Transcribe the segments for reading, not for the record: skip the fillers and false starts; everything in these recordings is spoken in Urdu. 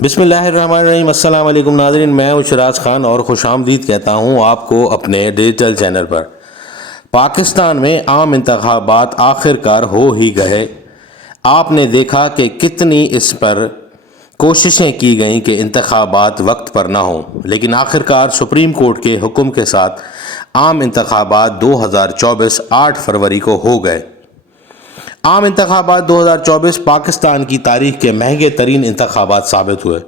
بسم اللہ الرحمن الرحیم۔ السلام علیکم ناظرین، میں ہوں شراز خان اور خوش آمدید کہتا ہوں آپ کو اپنے ڈیجیٹل چینل پر۔ پاکستان میں عام انتخابات آخر کار ہو ہی گئے۔ آپ نے دیکھا کہ کتنی اس پر کوششیں کی گئیں کہ انتخابات وقت پر نہ ہوں، لیکن آخر کار سپریم کورٹ کے حکم کے ساتھ عام انتخابات 2024 8 فروری کو ہو گئے۔ عام انتخابات 2024 پاکستان کی تاریخ کے مہنگے ترین انتخابات ثابت ہوئے۔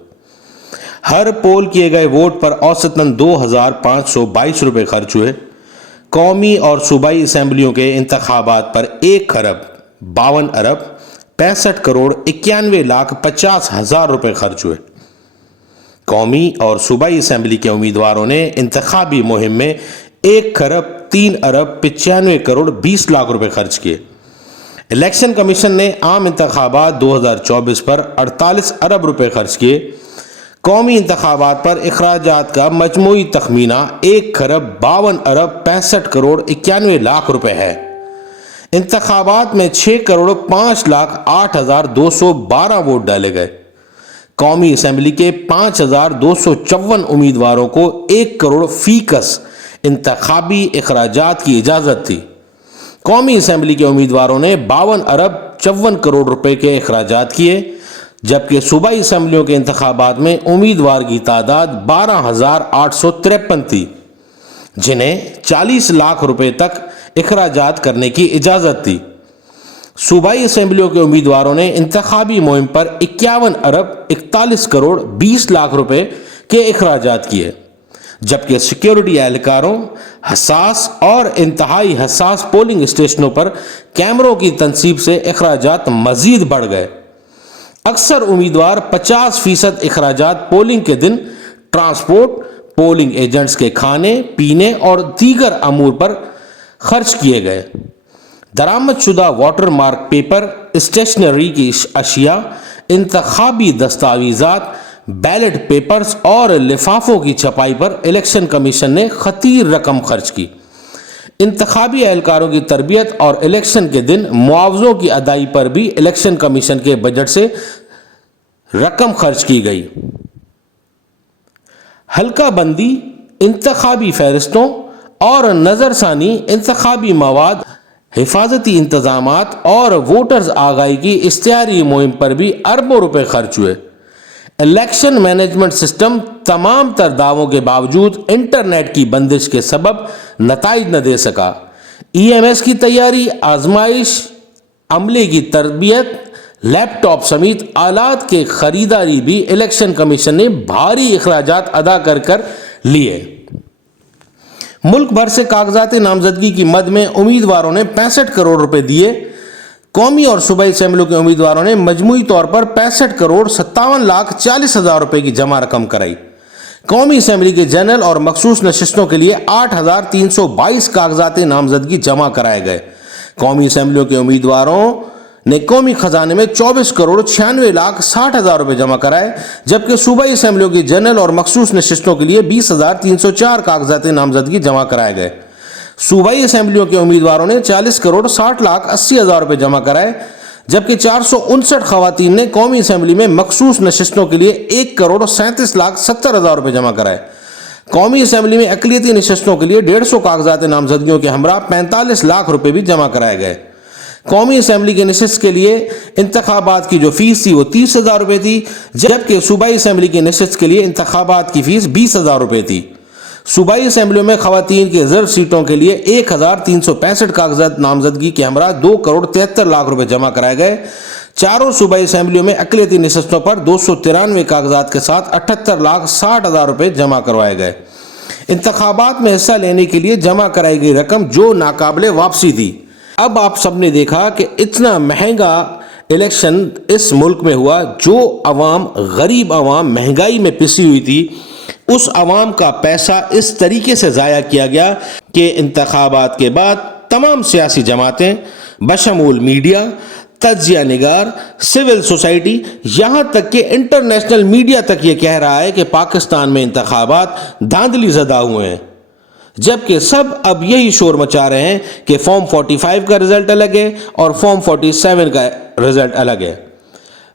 ہر پول کیے گئے ووٹ پر اوسطاً 2522 روپے خرچ ہوئے۔ قومی اور صوبائی اسمبلیوں کے انتخابات پر 1,52,65,91,50,000 روپے خرچ ہوئے۔ قومی اور صوبائی اسمبلی کے امیدواروں نے انتخابی مہم میں 1,03,95,20,00,000 روپے خرچ کیے۔ الیکشن کمیشن نے عام انتخابات 2024 پر 48 ارب روپے خرچ کیے۔ قومی انتخابات پر اخراجات کا مجموعی تخمینہ 1,52,65,91,00,000 روپے ہے۔ انتخابات میں 6,05,08,212 ووٹ ڈالے گئے۔ قومی اسمبلی کے 5,254 امیدواروں کو 1 کروڑ فی کس انتخابی اخراجات کی اجازت تھی۔ قومی اسمبلی کے امیدواروں نے 52,54,00,00,000 روپے کے اخراجات کیے، جبکہ صوبائی اسمبلیوں کے انتخابات میں امیدوار کی تعداد 12,853 تھی، جنہیں 40 لاکھ روپے تک اخراجات کرنے کی اجازت تھی۔ صوبائی اسمبلیوں کے امیدواروں نے انتخابی مہم پر 51,41,20,00,000 روپے کے اخراجات کیے، جبکہ سیکیورٹی اہلکاروں، حساس اور انتہائی حساس پولنگ اسٹیشنوں پر کیمروں کی تنصیب سے اخراجات مزید بڑھ گئے۔ اکثر امیدوار 50% اخراجات پولنگ کے دن ٹرانسپورٹ، پولنگ ایجنٹس کے کھانے پینے اور دیگر امور پر خرچ کیے گئے۔ درآمد شدہ واٹر مارک پیپر، اسٹیشنری کی اشیاء، انتخابی دستاویزات، بیلٹ پیپرز اور لفافوں کی چھپائی پر الیکشن کمیشن نے خطیر رقم خرچ کی۔ انتخابی اہلکاروں کی تربیت اور الیکشن کے دن معاوضوں کی ادائیگی پر بھی الیکشن کمیشن کے بجٹ سے رقم خرچ کی گئی۔ حلقہ بندی، انتخابی فہرستوں اور نظر ثانی، انتخابی مواد، حفاظتی انتظامات اور ووٹرز آگاہی کی اشتہاری مہم پر بھی اربوں روپے خرچ ہوئے۔ الیکشن مینجمنٹ سسٹم تمام تر دعووں کے باوجود انٹرنیٹ کی بندش کے سبب نتائج نہ دے سکا۔ EMS کی تیاری، آزمائش، عملے کی تربیت، لیپ ٹاپ سمیت آلات کی خریداری بھی الیکشن کمیشن نے بھاری اخراجات ادا کر لیے۔ ملک بھر سے کاغذات نامزدگی کی مد میں امیدواروں نے 65 کروڑ روپے دیے۔ قومی اور صوبائی اسمبلیوں کے امیدواروں نے مجموعی طور پر 65,57,40,000 روپے کی جمع رقم کرائی۔ قومی اسمبلی کے جنرل اور مخصوص نشستوں کے لیے 8,322 کاغذات نامزدگی جمع کرائے گئے۔ قومی اسمبلیوں کے امیدواروں نے قومی خزانے میں 24,96,60,000 روپے جمع کرائے، جبکہ صوبائی اسمبلیوں کی جنرل اور مخصوص نشستوں کے لیے 20,304 کاغذات نامزدگی جمع کرائے گئے۔ صوبائی اسمبلیوں کے امیدواروں نے 40,60,80,000 روپے جمع کرائے، جبکہ 459 خواتین نے قومی اسمبلی میں مخصوص نشستوں کے لیے 1,37,70,000 روپے جمع کرائے۔ قومی اسمبلی میں اقلیتی نشستوں کے لیے 150 کاغذات نامزدگیوں کے ہمراہ 45 لاکھ روپے بھی جمع کرائے گئے۔ قومی اسمبلی کے نشست کے لیے انتخابات کی جو فیس تھی وہ 30,000 روپے تھی، جبکہ صوبائی اسمبلی کی نشست کے لیے انتخابات کی فیس 20,000 روپے تھی۔ صوبائی اسمبلیوں میں خواتین کی ریزرو سیٹوں کے لیے 1,365 کاغذات نامزدگی کے ہمراہ 2,73,00,000 روپے جمع کرائے گئے۔ چاروں صوبائی اسمبلیوں میں اقلیتی نشستوں پر 293 کاغذات کے ساتھ 78,60,000 روپے جمع کروائے گئے۔ انتخابات میں حصہ لینے کے لیے جمع کرائی گئی رقم جو ناقابل واپسی تھی۔ اب آپ سب نے دیکھا کہ اتنا مہنگا الیکشن اس ملک میں ہوا، جو عوام، غریب عوام مہنگائی میں پسی ہوئی تھی، اس عوام کا پیسہ اس طریقے سے ضائع کیا گیا کہ انتخابات کے بعد تمام سیاسی جماعتیں بشمول میڈیا، تجزیہ نگار، سول سوسائٹی، یہاں تک کہ انٹرنیشنل میڈیا تک یہ کہہ رہا ہے کہ پاکستان میں انتخابات دھاندلی زدہ ہوئے ہیں، جبکہ سب اب یہی شور مچا رہے ہیں کہ فارم 45 کا رزلٹ الگ ہے اور فارم 47 کا رزلٹ الگ ہے۔